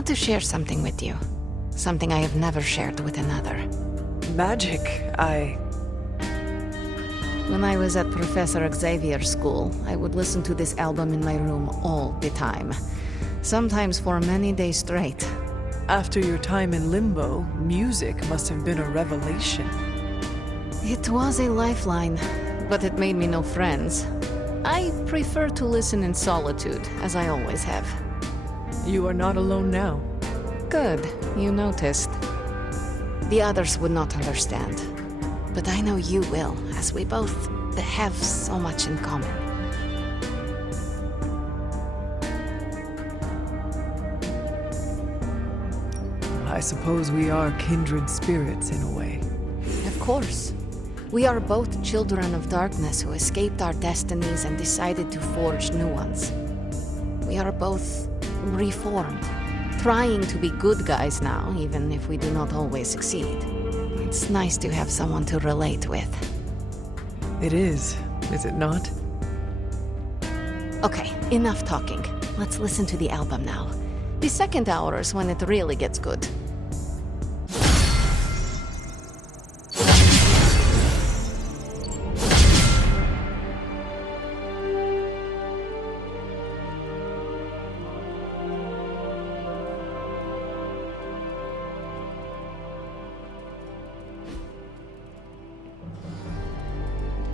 want to share something with you. Something I have never shared with another. Magic, When I was at Professor Xavier's school, I would listen to this album in my room all the time. Sometimes for many days straight. After your time in Limbo, music must have been a revelation. It was a lifeline, but it made me no friends. I prefer to listen in solitude, as I always have. You are not alone now. Good, you noticed. The others would not understand. But I know you will, as we both have so much in common. I suppose we are kindred spirits in a way. Of course. We are both children of darkness who escaped our destinies and decided to forge new ones. We are both reformed, trying to be good guys now, even if we do not always succeed. It's nice to have someone to relate with. It is it not? Okay, enough talking. Let's listen to the album now. The second hour is when it really gets good.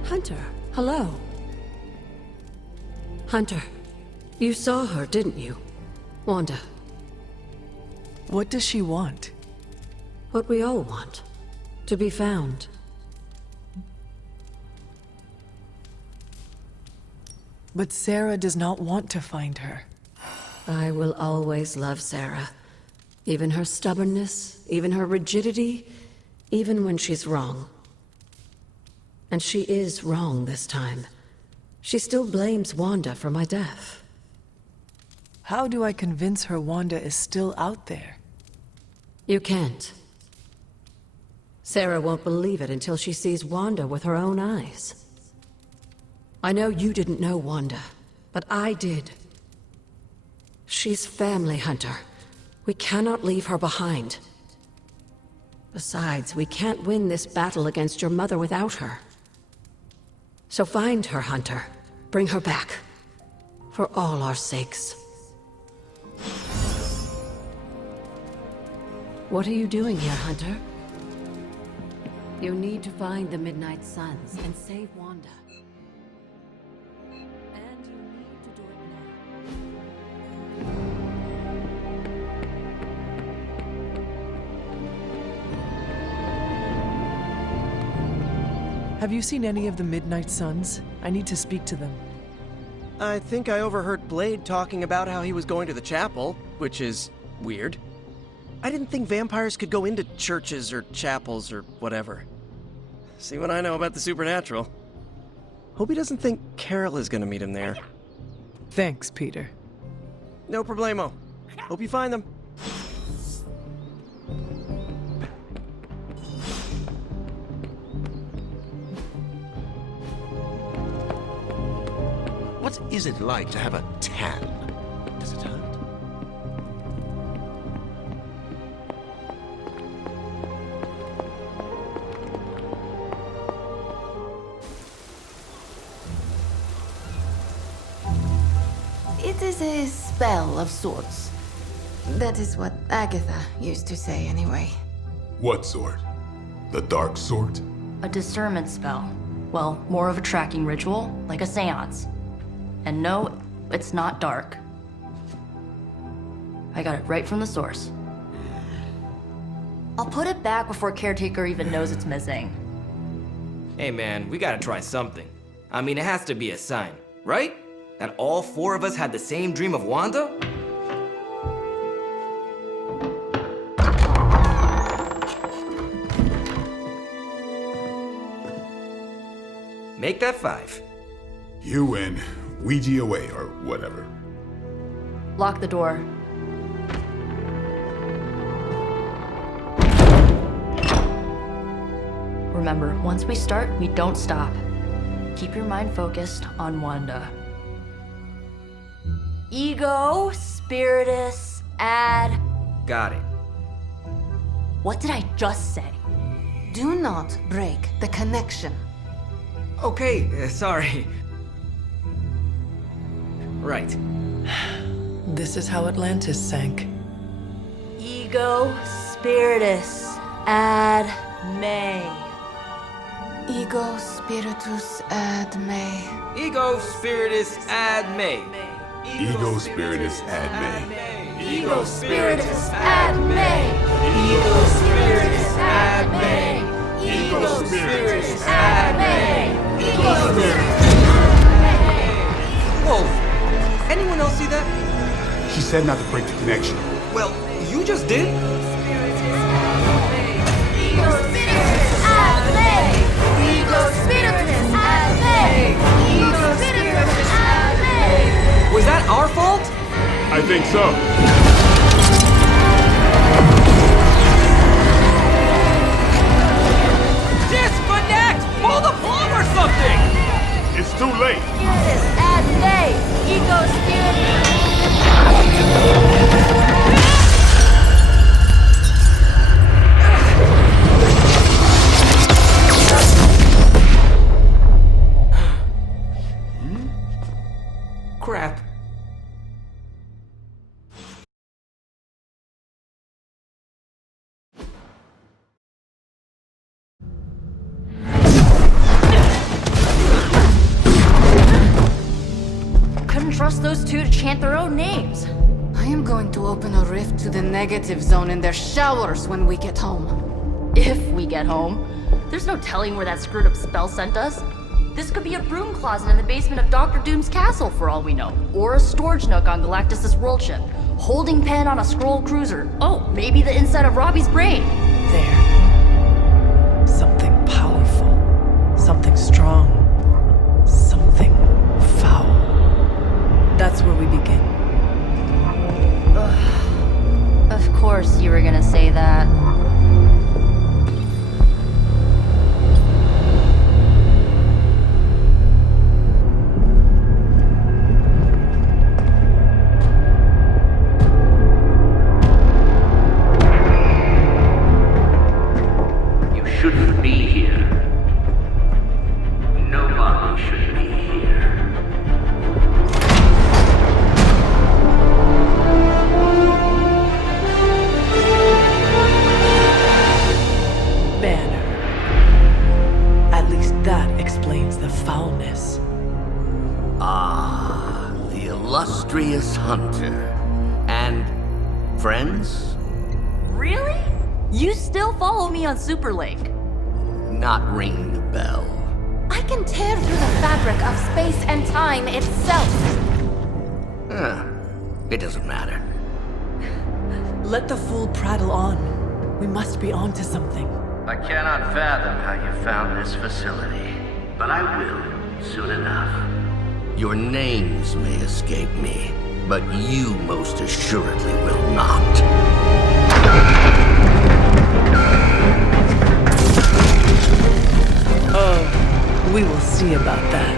Hunter, hello. Hunter, you saw her, didn't you? Wanda, What does she want? what we all want. To be found. But Sarah does not want to find her. I will always love Sarah. Even her stubbornness, even her rigidity, even when she's wrong. And she is wrong this time. She still blames Wanda for my death. How do I convince her Wanda is still out there? You can't. Sarah won't believe it until she sees Wanda with her own eyes. I know you didn't know Wanda, but I did. She's family, Hunter. We cannot leave her behind. Besides, we can't win this battle against your mother without her. So find her, Hunter. Bring her back. For all our sakes. What are you doing here, Hunter? You need to find the Midnight Suns and save Wanda. And you need to do it now. Have you seen any of the Midnight Suns? I need to speak to them. I think I overheard Blade talking about how he was going to the chapel, which is weird. I didn't think vampires could go into churches or chapels or whatever. See what I know about the supernatural. Hope he doesn't think Carol is gonna meet him there. Thanks, Peter. No problemo. Hope you find them. What is it like to have a tan? Does it hurt? It is a spell of sorts. That is what Agatha used to say anyway. What sort? The dark sort? A discernment spell. Well, more of a tracking ritual, like a seance. And no, it's not dark. I got it right from the source. I'll put it back before Caretaker even knows it's missing. Hey man, we gotta try something. I mean, it has to be a sign, right? That all four of us had the same dream of Wanda? Make that 5. You win. Ouija away, or whatever. Lock the door. Remember, once we start, we don't stop. Keep your mind focused on Wanda. Ego, Spiritus, Ad, Got it. What did I just say? Do not break the connection. Okay, sorry. Right. This is how Atlantis sank. Ego spiritus ad me. Ego spiritus ad me. Ego spiritus ad me. Ego spiritus ad me. Ego spiritus ad me. Ego spiritus ad me. Ego spiritus ad me. Ego spiritus ad me. Whoa! Anyone else see that? She said not to break the connection. Well, you just did. Ego spiritus ad me. Ego spiritus ad me. Ego spiritus ad me. Was that our fault? I think so. Disconnect! Pull the plug or something! It's too late. Spiritus ad me. Ego spiritus. Crap. Couldn't trust those two to chant their own names. I am going to open a rift to the negative zone in their showers when we get home. If we get home. There's no telling where that screwed up spell sent us. This could be a broom closet in the basement of Dr. Doom's castle for all we know. Or a storage nook on Galactus' world ship. Holding pen on a scroll cruiser. Oh, maybe the inside of Robbie's brain. There. Something powerful. Something strong. Something foul. That's where we begin. Of course you were gonna say that. You shouldn't be here. Nobody should be here. Banner. At least that explains the foulness. Ah, the illustrious hunter. And friends? Really? You still follow me on Superlink? Not ringing the bell. I can tear through the fabric of space and time itself. It doesn't matter. Let the fool prattle on. We must be on to something. I cannot fathom how you found this facility, but I will soon enough. Your names may escape me, but you most assuredly will not. We will see about that.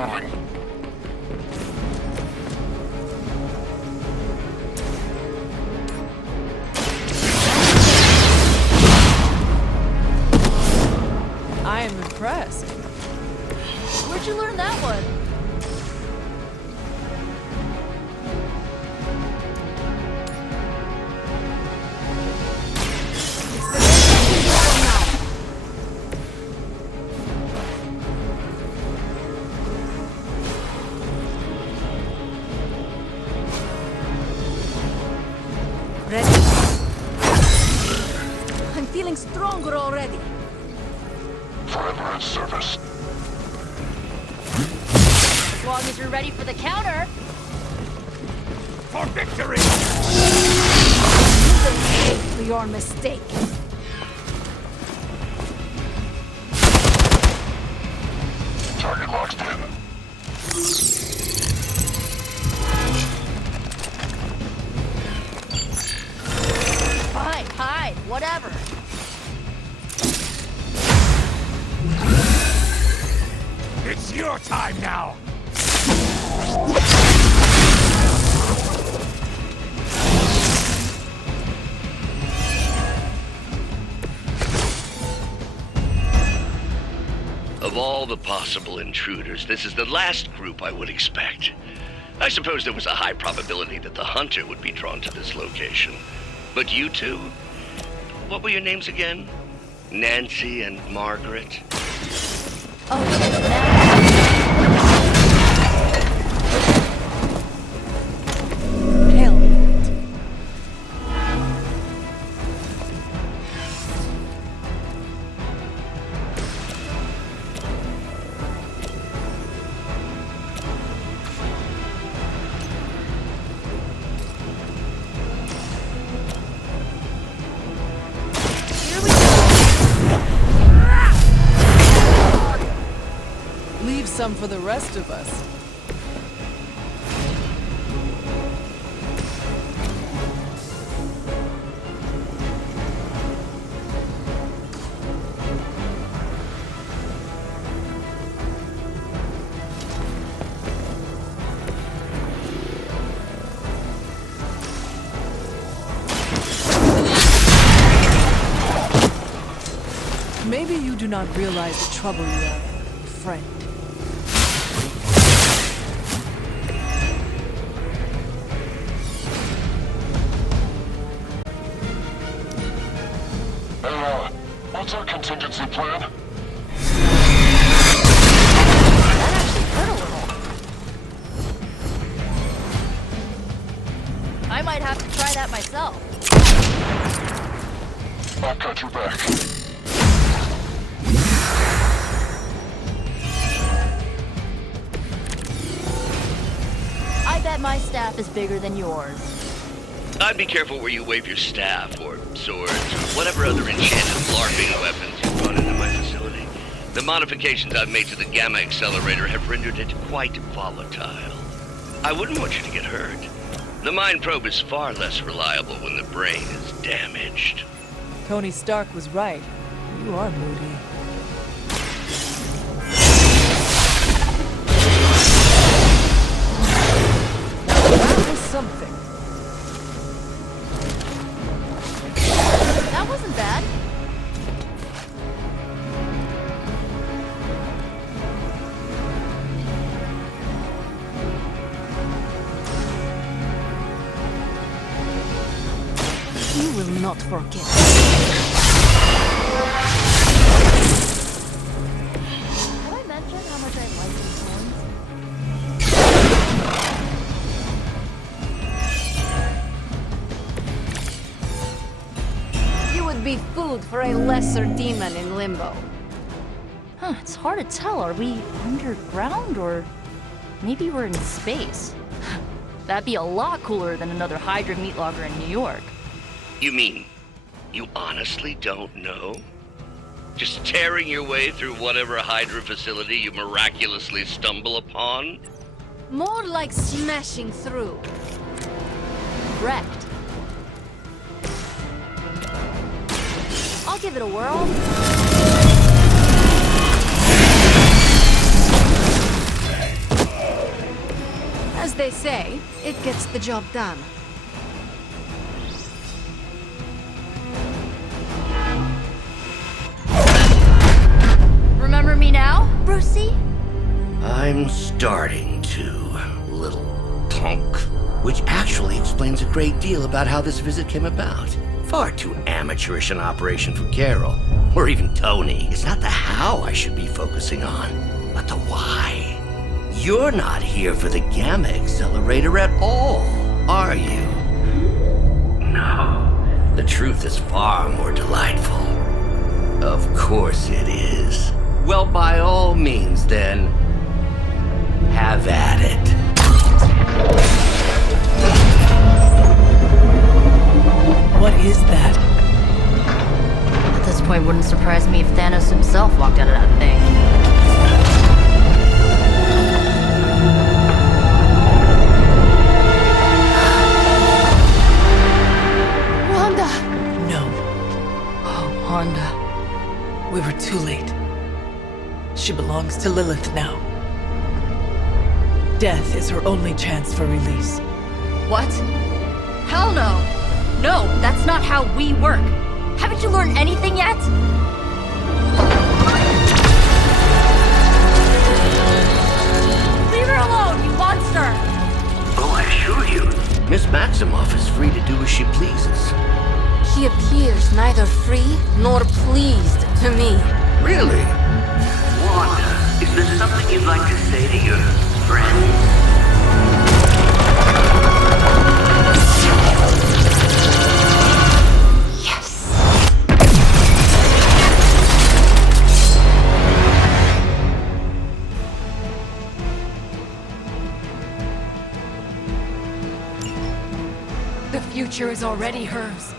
moving. I am impressed. Where'd you learn that one? Ready? I'm feeling stronger already. Forever at service. As long as you're ready for the counter. For victory! You will pay for your mistake. Target locked in. Fine, hide, whatever. It's your time now! Of all the possible intruders, this is the last group I would expect. I suppose there was a high probability that the hunter would be drawn to this location. But you two? What were your names again? Nancy and Margaret? Oh, Hell with it. Leave some for the rest of us. Maybe you do not realize the trouble you are in, friend. What's our contingency plan? that actually hurt a little. I might have to try that myself. I've got your back. I bet my staff is bigger than yours. I'd be careful where you wave your staff, or swords, or whatever other enchanted LARPing weapons you brought into my facility. The modifications I've made to the Gamma Accelerator have rendered it quite volatile. I wouldn't want you to get hurt. The Mind Probe is far less reliable when the brain is damaged. Tony Stark was right. You are moody. That was something. That wasn't bad. You will not forget. Did I mention how much I like these ones? You would be food for a lesser demon in Limbo. Huh, it's hard to tell. Are we underground or maybe we're in space? That'd be a lot cooler than another Hydra meat locker in New York. You mean, you honestly don't know? Just tearing your way through whatever Hydra facility you miraculously stumble upon? More like smashing through. Wrecked. I'll give it a whirl. they say, it gets the job done. Remember me now, Brucey? I'm starting to, little punk. Which actually explains a great deal about how this visit came about. Far too amateurish an operation for Carol, or even Tony. It's not the how I should be focusing on, but the why. You're not here for the Gamma Accelerator at all, are you? No. The truth is far more delightful. Of course it is. Well, by all means, then, have at it. What is that? At this point, wouldn't surprise me if Thanos himself walked out of that thing. Wanda! No, Oh, Wanda. we were too late. She belongs to Lilith now. Death is her only chance for release. What? Hell no! No, that's not how we work. Haven't you learned anything yet? Leave her alone, you monster! Oh, I assure you, Miss Maximoff is free to do as she pleases. She appears neither free nor pleased to me. Really? Wanda, is there something you'd like to say to your friends? The future is already hers.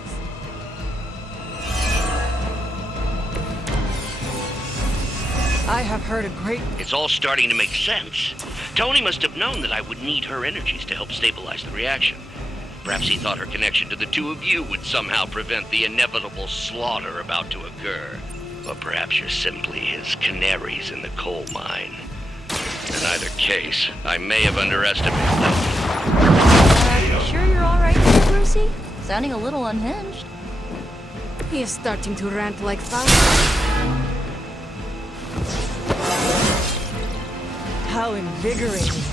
I have heard a great... It's all starting to make sense. Tony must have known that I would need her energies to help stabilize the reaction. Perhaps he thought her connection to the two of you would somehow prevent the inevitable slaughter about to occur. Or perhaps you're simply his canaries in the coal mine. In either case, I may have underestimated them. You sure you're alright there, Brucey? Sounding a little unhinged. He is starting to rant like thunder. How invigorating.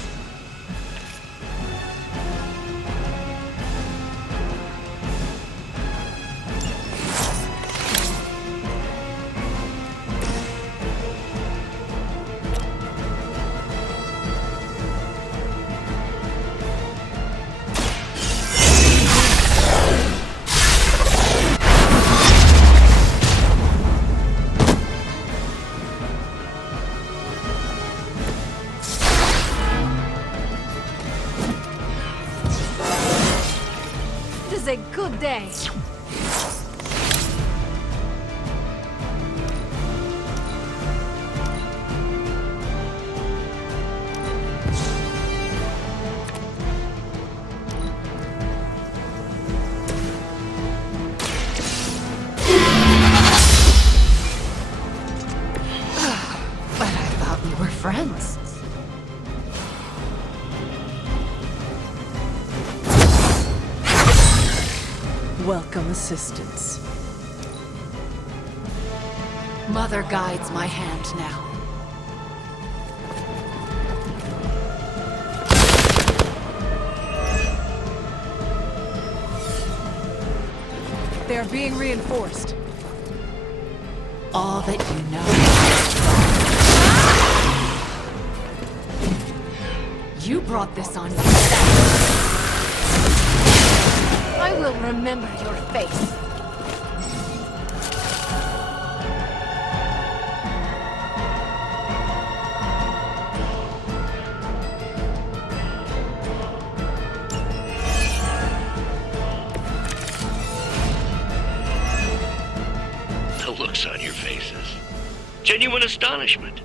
It is a good day. But I thought we were friends. Welcome assistance. Mother guides my hand now. They are being reinforced. All that you know. You brought this on yourself. I will remember your face. The looks on your faces. Genuine astonishment.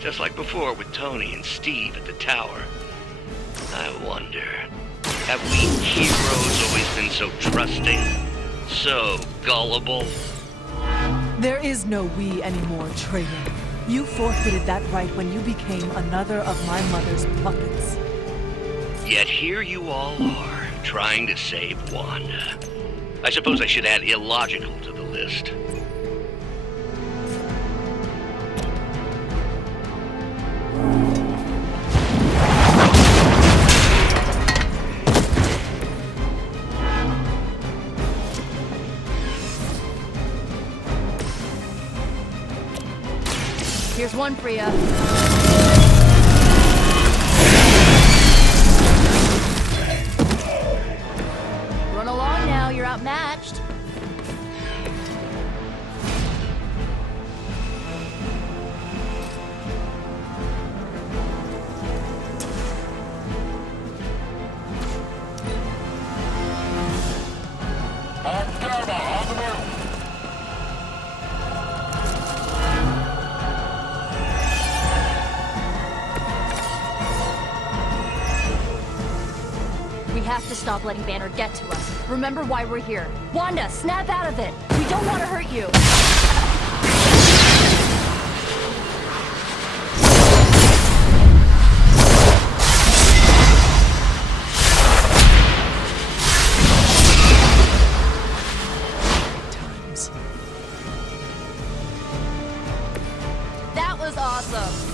Just like before with Tony and Steve at the tower. I wonder, have we heroes always been so trusting? So gullible? There is no we anymore, traitor. You forfeited that right when you became another of my mother's puppets. Yet here you all are, trying to save Wanda. I suppose I should add illogical to the list. Here's one for ya. Run along now, you're outmatched. We have to stop letting Banner get to us. Remember why we're here. Wanda, snap out of it! We don't want to hurt you! Times. That was awesome!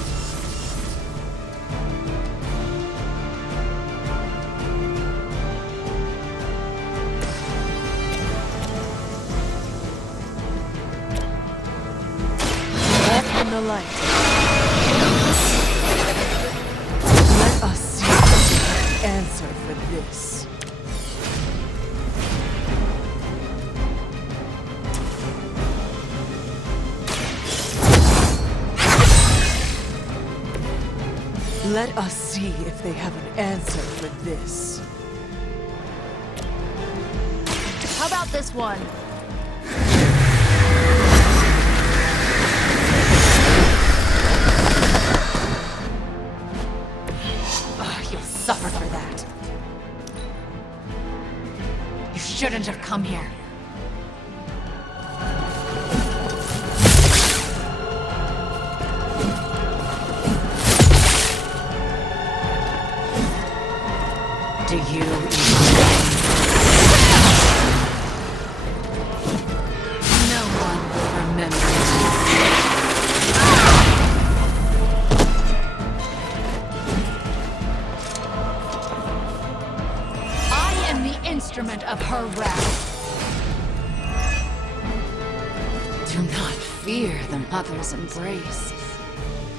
Left in the light. Let us see the answer for this. Let us see if they have an answer for this. How about this one? You'll suffer for that. You shouldn't have come here. Do you No one will remember I am the instrument of her wrath. Do not fear the mother's embrace.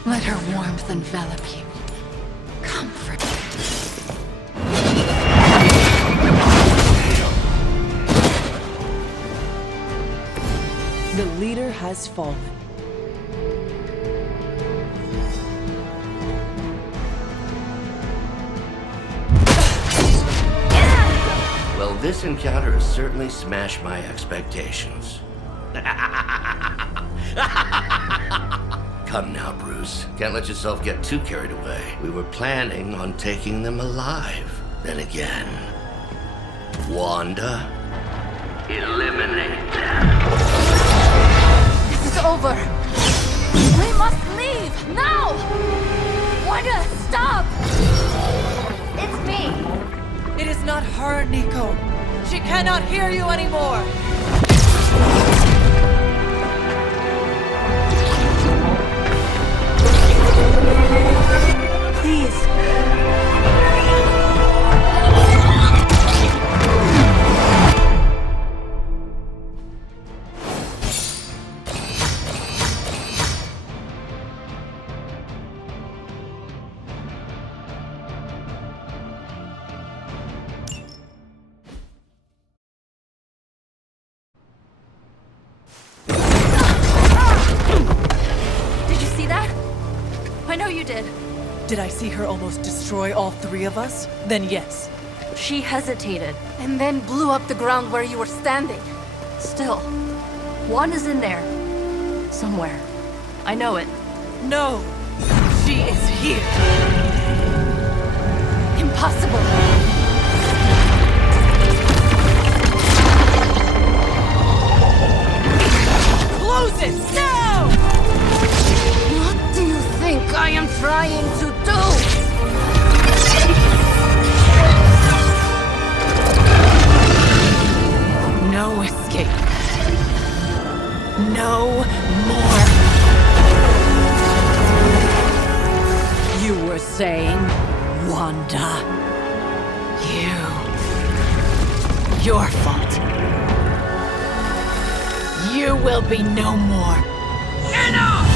Let her warmth envelop you. Comfort. The leader has fallen. Well, this encounter has certainly smashed my expectations. Come now, Bruce. Can't let yourself get too carried away. We were planning on taking them alive. Then again, Wanda, eliminate them. This is over! We must leave! Now! Wanda, stop! It's me! It is not her, Nico. She cannot hear you anymore. Please. Did you see that? I know you did. Did I see her almost destroy all three of us? Then yes. She hesitated. And then blew up the ground where you were standing. Still, Wanda's in there. Somewhere. I know it. No. She is here. Impossible! Close it! Now! What do you think I am trying to do? No escape. No more. You were saying, Wanda. Your fault. You will be no more. Enough!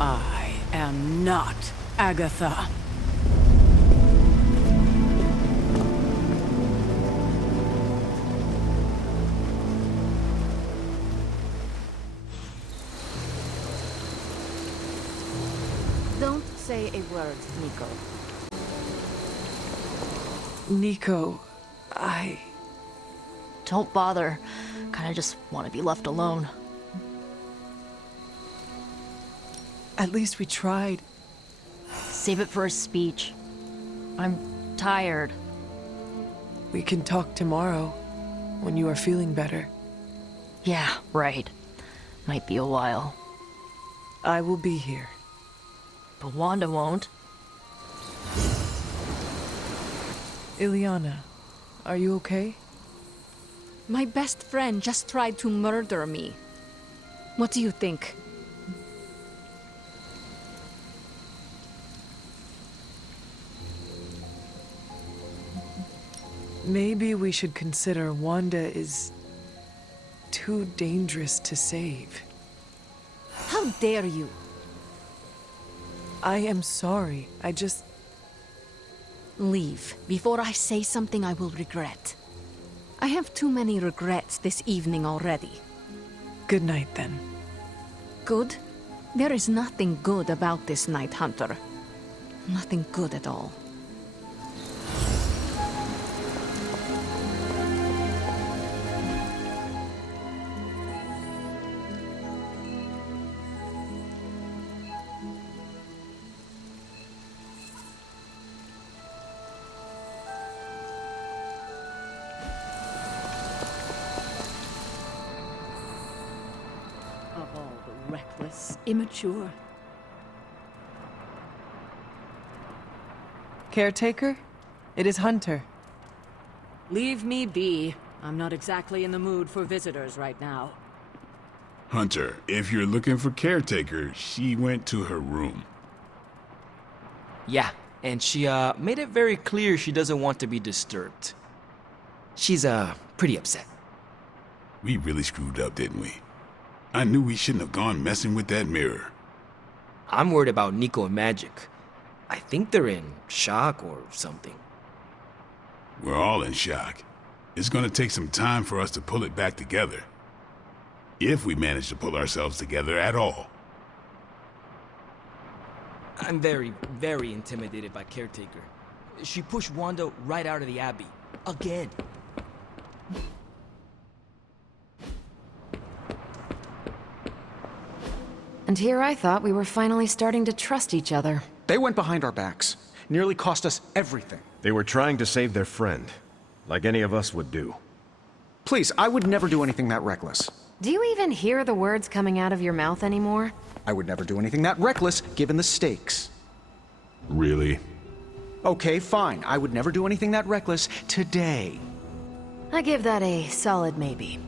I am not Agatha. Don't say a word, Nico. Nico, Don't bother. Kinda just want to be left alone. At least we tried. Save it for a speech. I'm tired. We can talk tomorrow, when you are feeling better. Yeah, right. Might be a while. I will be here. But Wanda won't. Ileana, are you okay? My best friend just tried to murder me. What do you think? Maybe we should consider Wanda is too dangerous to save. How dare you? I am sorry. I just... Leave before I say something I will regret. I have too many regrets this evening already. Good night, then. Good? There is nothing good about this night, Hunter. Nothing good at all. Of all the reckless, immature. Caretaker? It is Hunter. Leave me be. I'm not exactly in the mood for visitors right now. Hunter, if you're looking for caretaker, she went to her room. Yeah, and she made it very clear she doesn't want to be disturbed. She's pretty upset. We really screwed up, didn't we? I knew we shouldn't have gone messing with that mirror. I'm worried about Nico and Magic. I think they're in shock or something. We're all in shock. It's gonna take some time for us to pull it back together. If we manage to pull ourselves together at all. I'm very, very intimidated by Caretaker. She pushed Wanda right out of the Abbey. Again. And here I thought we were finally starting to trust each other. They went behind our backs. Nearly cost us everything. They were trying to save their friend, like any of us would do. Please, I would never do anything that reckless. Do you even hear the words coming out of your mouth anymore? I would never do anything that reckless, given the stakes. Really? Okay, fine. I would never do anything that reckless today. I give that a solid maybe.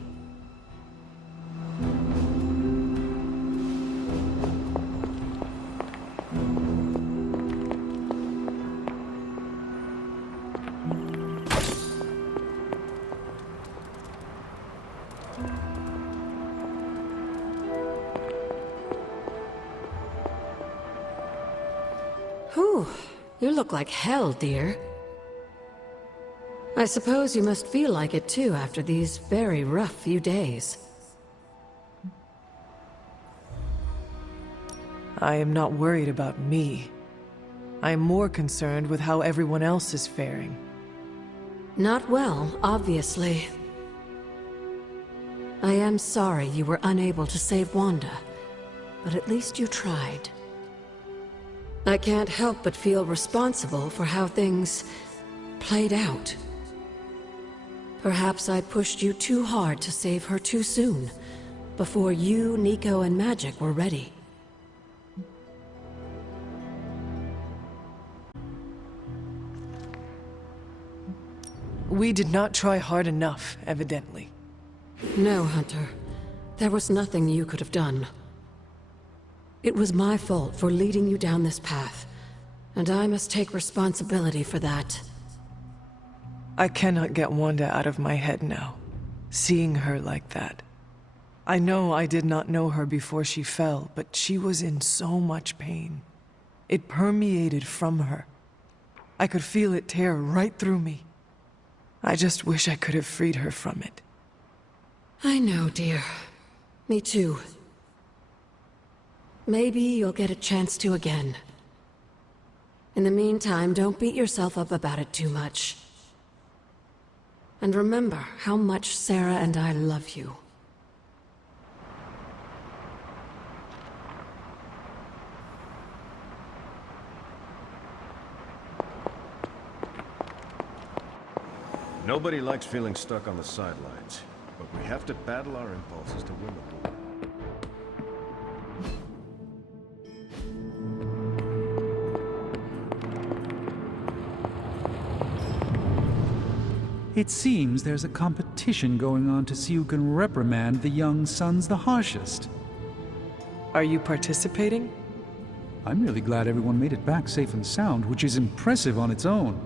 Whew, you look like hell, dear. I suppose you must feel like it too after these very rough few days. I am not worried about me. I am more concerned with how everyone else is faring. Not well, obviously. I am sorry you were unable to save Wanda, but at least you tried. I can't help but feel responsible for how things played out. Perhaps I pushed you too hard to save her too soon, before you, Nico, and Magic were ready. We did not try hard enough, evidently. No, Hunter. There was nothing you could have done. It was my fault for leading you down this path, and I must take responsibility for that. I cannot get Wanda out of my head now, seeing her like that. I know I did not know her before she fell, but she was in so much pain. It permeated from her. I could feel it tear right through me. I just wish I could have freed her from it. I know, dear. Me too. Maybe you'll get a chance to again. In the meantime, don't beat yourself up about it too much. And remember how much Sarah and I love you. Nobody likes feeling stuck on the sidelines, but we have to battle our impulses to win the war. It seems there's a competition going on to see who can reprimand the young sons the harshest. Are you participating? I'm really glad everyone made it back safe and sound, which is impressive on its own.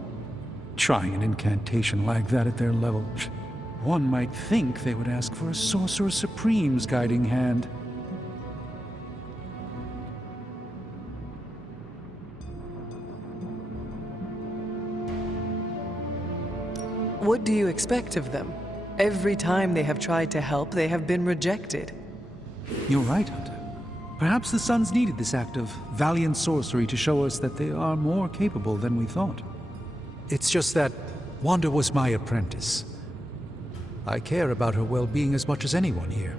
Trying an incantation like that at their level, one might think they would ask for a Sorcerer Supreme's guiding hand. What do you expect of them? Every time they have tried to help, they have been rejected. You're right, Hunter. Perhaps the Sons needed this act of valiant sorcery to show us that they are more capable than we thought. It's just that Wanda was my apprentice. I care about her well-being as much as anyone here.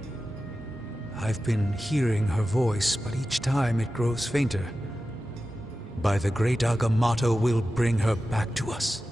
I've been hearing her voice, but each time it grows fainter. By the great Agamotto, we'll bring her back to us.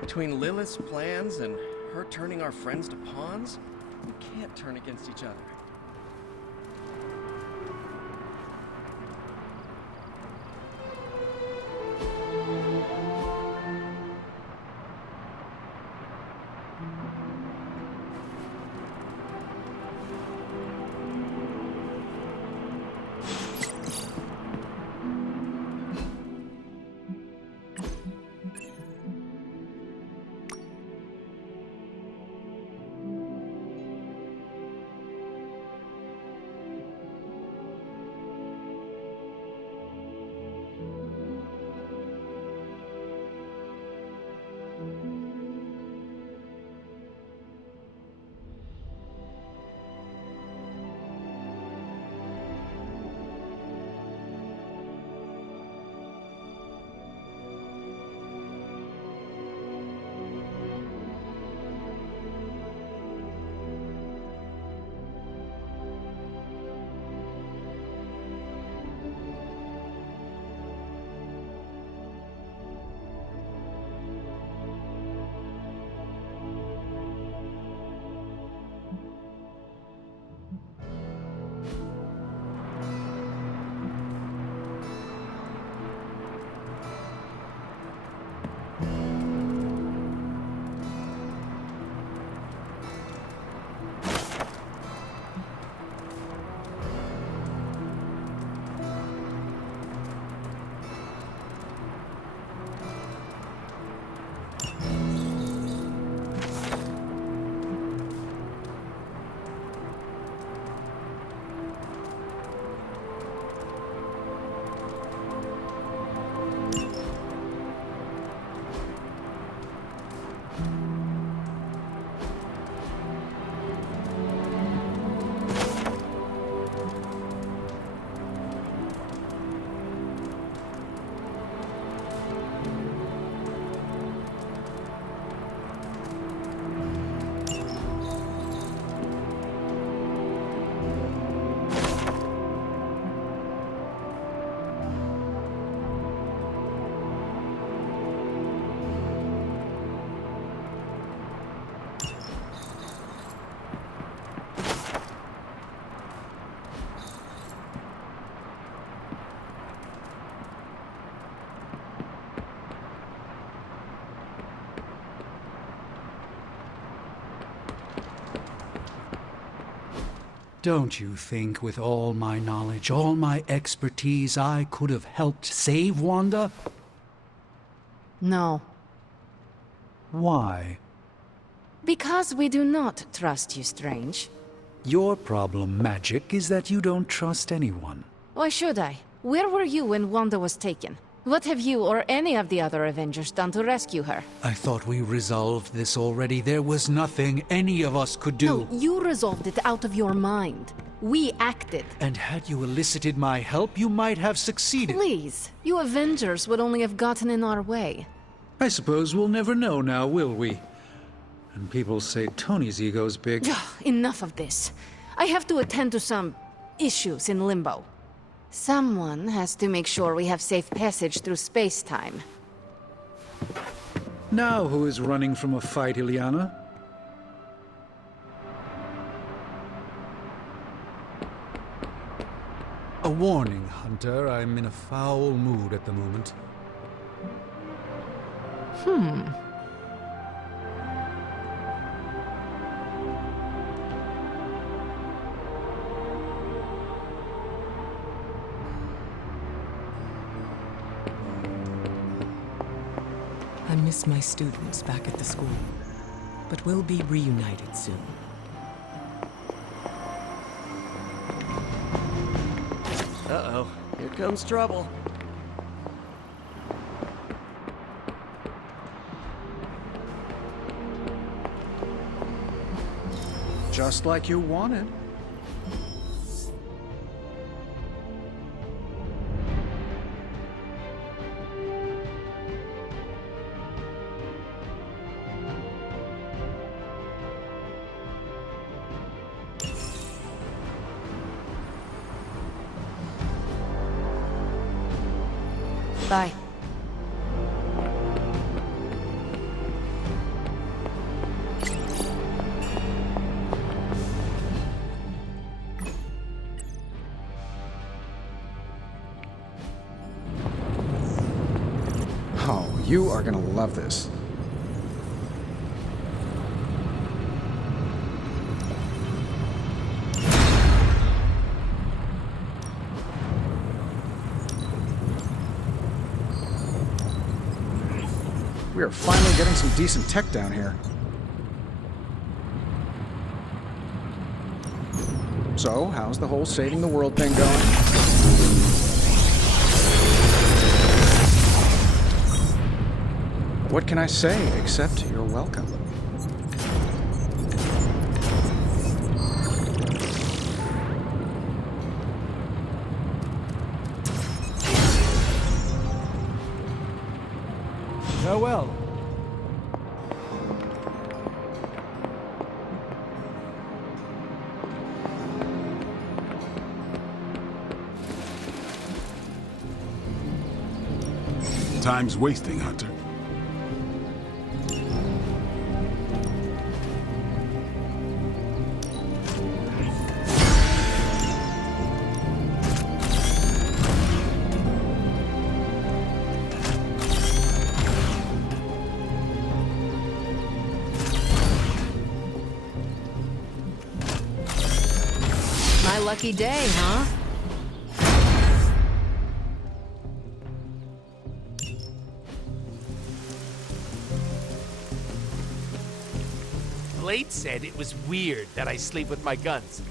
Between Lilith's plans and her turning our friends to pawns, we can't turn against each other. Don't you think with all my knowledge, all my expertise, I could have helped save Wanda? No. Why? Because we do not trust you, Strange. Your problem, Magic, is that you don't trust anyone. Why should I? Where were you when Wanda was taken? What have you or any of the other Avengers done to rescue her? I thought we resolved this already. There was nothing any of us could do. No, you resolved it out of your mind. We acted. And had you elicited my help, you might have succeeded. Please, you Avengers would only have gotten in our way. I suppose we'll never know now, will we? And people say Tony's ego's big. Enough of this. I have to attend to some issues in Limbo. Someone has to make sure we have safe passage through space-time. Now who is running from a fight, Illyana? A warning, Hunter. I'm in a foul mood at the moment. I miss my students back at the school, but we'll be reunited soon. Uh-oh, here comes trouble. Just like you wanted. Bye. Oh, you are gonna love this. We are finally getting some decent tech down here. So, how's the whole saving the world thing going? What can I say except you're welcome? Farewell. Time's wasting, Hunter. My lucky day, huh? Blade said it was weird that I sleep with my guns.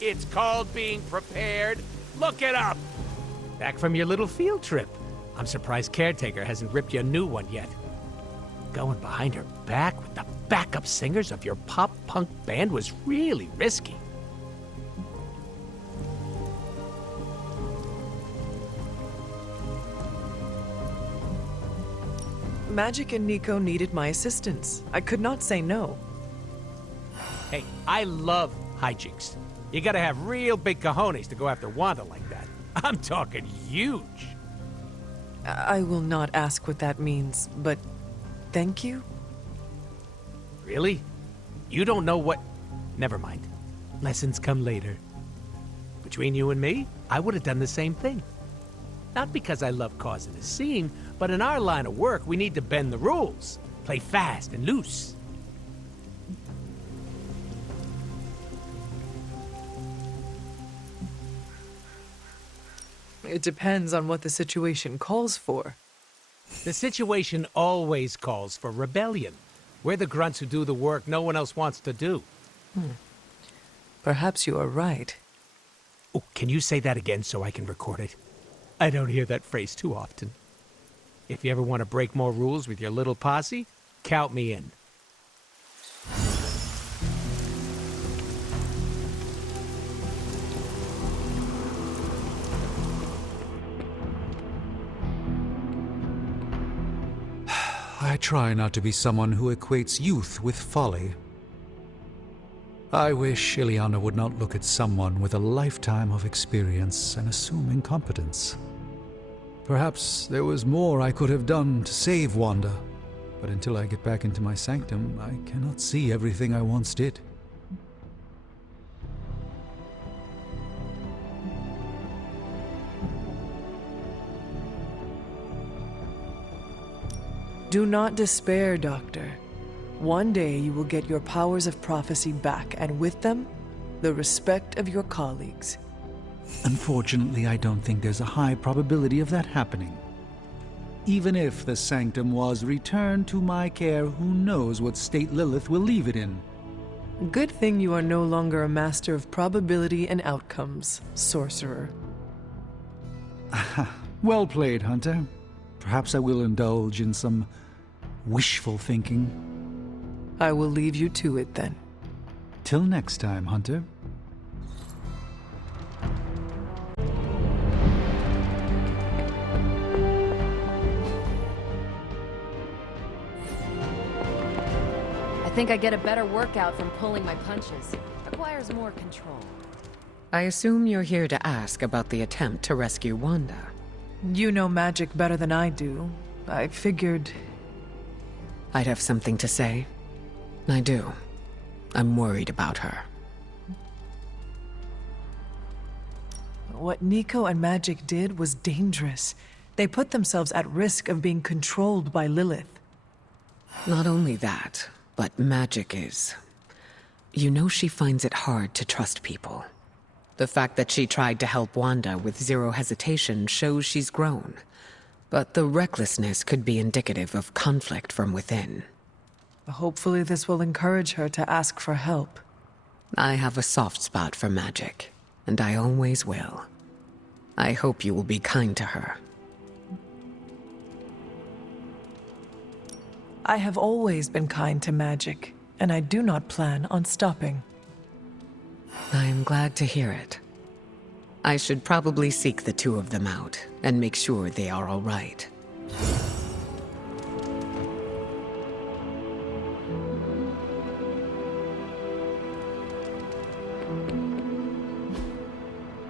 It's called being prepared. Look it up! Back from your little field trip. I'm surprised Caretaker hasn't ripped you a new one yet. Going behind her back with the backup singers of your pop-punk band was really risky. Magic and Nico needed my assistance. I could not say no. Hey, I love hijinks. You gotta have real big cojones to go after Wanda like that. I'm talking huge. I will not ask what that means, but thank you? Really? You don't know what... Never mind. Lessons come later. Between you and me, I would have done the same thing. Not because I love causing a scene, but in our line of work, we need to bend the rules. Play fast and loose. It depends on what the situation calls for. The situation always calls for rebellion. We're the grunts who do the work no one else wants to do. Perhaps you are right. Oh, can you say that again so I can record it? I don't hear that phrase too often. If you ever want to break more rules with your little posse, count me in. I try not to be someone who equates youth with folly. I wish Ileana would not look at someone with a lifetime of experience and assume incompetence. Perhaps there was more I could have done to save Wanda, but until I get back into my sanctum, I cannot see everything I once did. Do not despair, Doctor. One day you will get your powers of prophecy back, and with them, the respect of your colleagues. Unfortunately, I don't think there's a high probability of that happening. Even if the sanctum was returned to my care, who knows what state Lilith will leave it in? Good thing you are no longer a master of probability and outcomes, sorcerer. Well played, Hunter. Perhaps I will indulge in some wishful thinking. I will leave you to it then. Till next time, Hunter. I think I get a better workout from pulling my punches. Requires more control. I assume you're here to ask about the attempt to rescue Wanda. You know magic better than I do. I figured... I'd have something to say. I do. I'm worried about her. What Nico and Magic did was dangerous. They put themselves at risk of being controlled by Lilith. Not only that, but Magic is... You know she finds it hard to trust people. The fact that she tried to help Wanda with zero hesitation shows she's grown. But the recklessness could be indicative of conflict from within. Hopefully this will encourage her to ask for help. I have a soft spot for Magic, and I always will. I hope you will be kind to her. I have always been kind to Magic, and I do not plan on stopping. I am glad to hear it. I should probably seek the two of them out and make sure they are all right.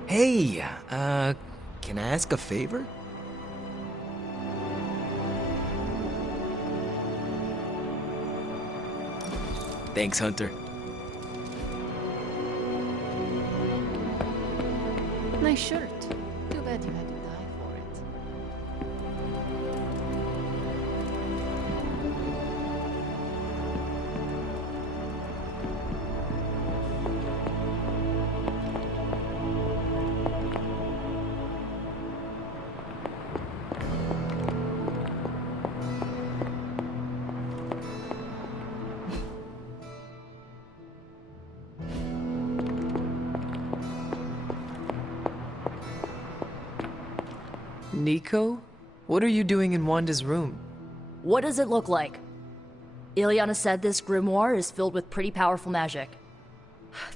Hey, can I ask a favor? Thanks, Hunter. Nice shirt. Too bad you had to die for it. Nico? What are you doing in Wanda's room? What does it look like? Ileana said this grimoire is filled with pretty powerful magic.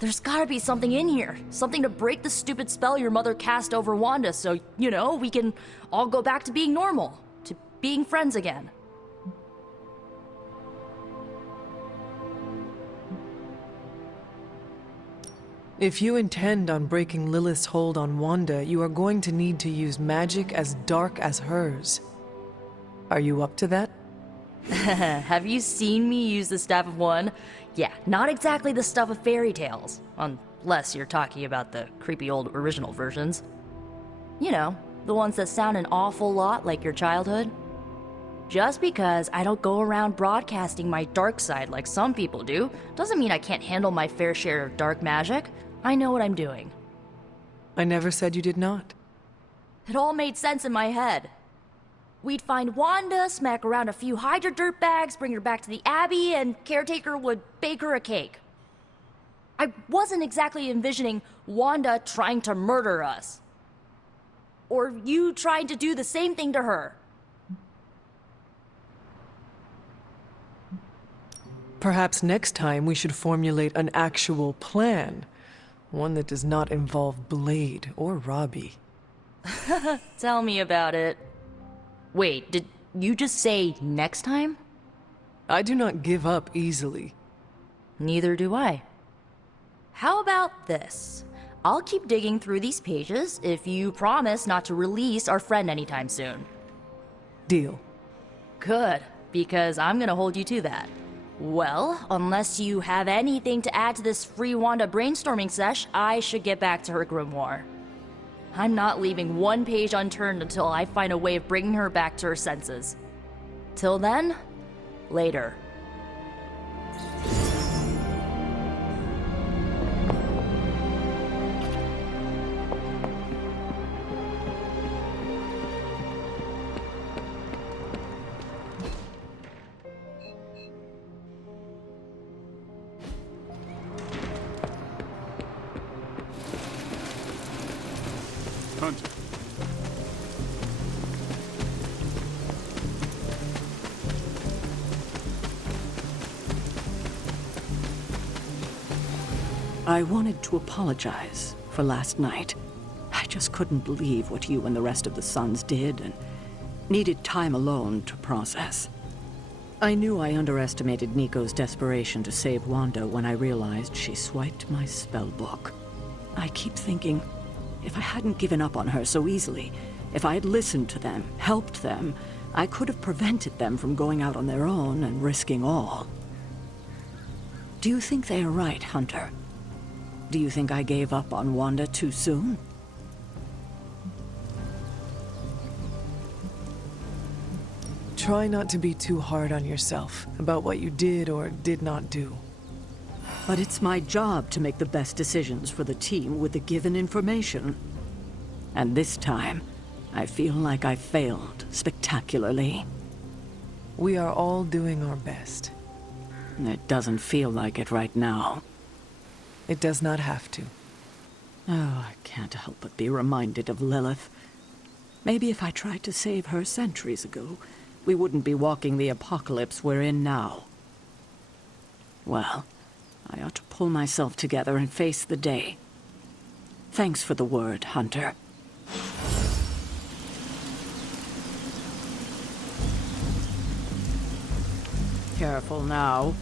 There's gotta be something in here. Something to break the stupid spell your mother cast over Wanda so, you know, we can all go back to being normal. To being friends again. If you intend on breaking Lilith's hold on Wanda, you are going to need to use magic as dark as hers. Are you up to that? Have you seen me use the Staff of One? Yeah, not exactly the stuff of fairy tales. Unless you're talking about the creepy old original versions. You know, the ones that sound an awful lot like your childhood. Just because I don't go around broadcasting my dark side like some people do, doesn't mean I can't handle my fair share of dark magic. I know what I'm doing. I never said you did not. It all made sense in my head. We'd find Wanda, smack around a few Hydra dirtbags, bring her back to the Abbey, and Caretaker would bake her a cake. I wasn't exactly envisioning Wanda trying to murder us. Or you trying to do the same thing to her. Perhaps next time we should formulate an actual plan. One that does not involve Blade or Robbie. Tell me about it. Wait, did you just say next time? I do not give up easily. Neither do I. How about this? I'll keep digging through these pages if you promise not to release our friend anytime soon. Deal. Good, because I'm gonna hold you to that. Well, unless you have anything to add to this free Wanda brainstorming sesh, I should get back to her grimoire. I'm not leaving one page unturned until I find a way of bringing her back to her senses. Till then, later. Hunter. I wanted to apologize for last night. I just couldn't believe what you and the rest of the Sons did, and needed time alone to process. I knew I underestimated Nico's desperation to save Wanda when I realized she swiped my spellbook. I keep thinking, if I hadn't given up on her so easily, if I had listened to them, helped them, I could have prevented them from going out on their own and risking all. Do you think they are right, Hunter? Do you think I gave up on Wanda too soon? Try not to be too hard on yourself about what you did or did not do. But it's my job to make the best decisions for the team with the given information. And this time, I feel like I failed spectacularly. We are all doing our best. It doesn't feel like it right now. It does not have to. Oh, I can't help but be reminded of Lilith. Maybe if I tried to save her centuries ago, we wouldn't be walking the apocalypse we're in now. Well, I ought to pull myself together and face the day. Thanks for the word, Hunter. Careful now.